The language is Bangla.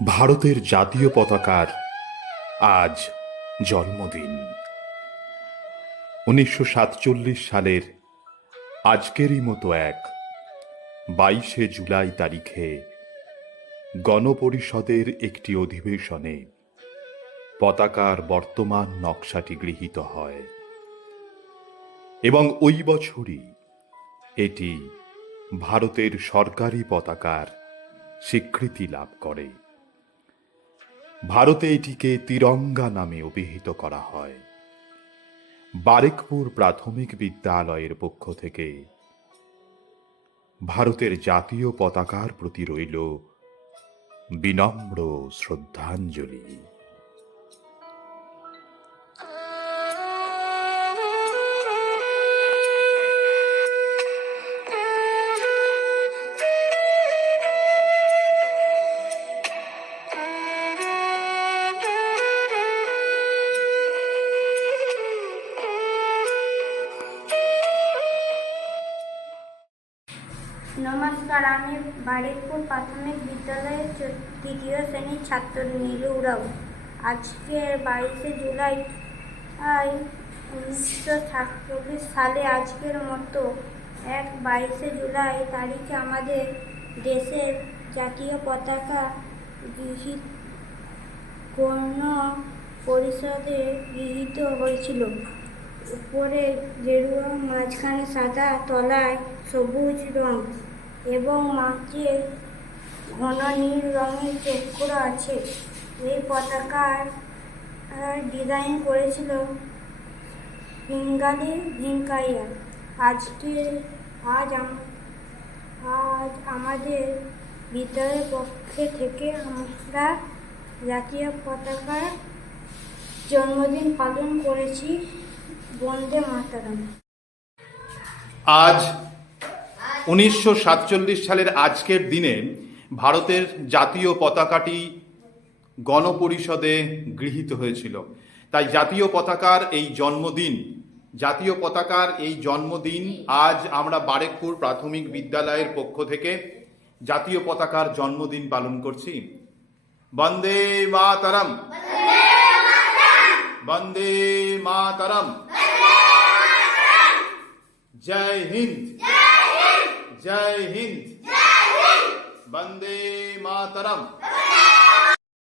ভারতের জাতীয় পতাকার আজ জন্মদিন। 1947 সালের আজকেরই মতো এক 22শে জুলাই তারিখে গণপরিষদের একটি অধিবেশনে পতাকার বর্তমান নকশাটি গৃহীত হয় এবং ওই বছরই এটি ভারতের সরকারি পতাকার স্বীকৃতি লাভ করে। ভারতে এটিকে তিরঙ্গা নামে অভিহিত করা হয়। বারেকপুর প্রাথমিক বিদ্যালয়ের পক্ষ থেকে ভারতের জাতীয় পতাকার প্রতি রইল বিনম্র শ্রদ্ধাঞ্জলি। নমস্কার, আমি বারেকপুর প্রাথমিক বিদ্যালয়ের তৃতীয় শ্রেণীর ছাত্র নীলু উরাও। আজকের 22শে জুলাই 1947 সালে আজকের মতো এক 22শে জুলাই তারিখে আমাদের দেশের জাতীয় পতাকা গণপরিষদে গৃহীত হয়েছিল। উপরে গেরুয়া, মাঝখানে সাদা, তলায় সবুজ রং এবং মাঝে ঘন নীল রঙের চক্র আছে। এই পতাকার ডিজাইন করেছিল পিঙ্গালি ভেঙ্কাইয়া। আজ আমাদের বিদ্যালয়ের পক্ষ থেকে আমরা জাতীয় পতাকার জন্মদিন পালন করেছি। বন্দে মাতরম। আজ 1947 সালের আজকের দিনে ভারতের জাতীয় পতাকাটি গণপরিষদে গৃহীত হয়েছিল। তাই জাতীয় পতাকার এই জন্মদিন আজ আমরা বারেকপুর প্রাথমিক বিদ্যালয়ের পক্ষ থেকে জাতীয় পতাকার জন্মদিন পালন করছি। বন্দে মাতরম, বন্দে মাতরম, জয় হিন্দ, জয় হিন্দ, বন্দে মাতরম।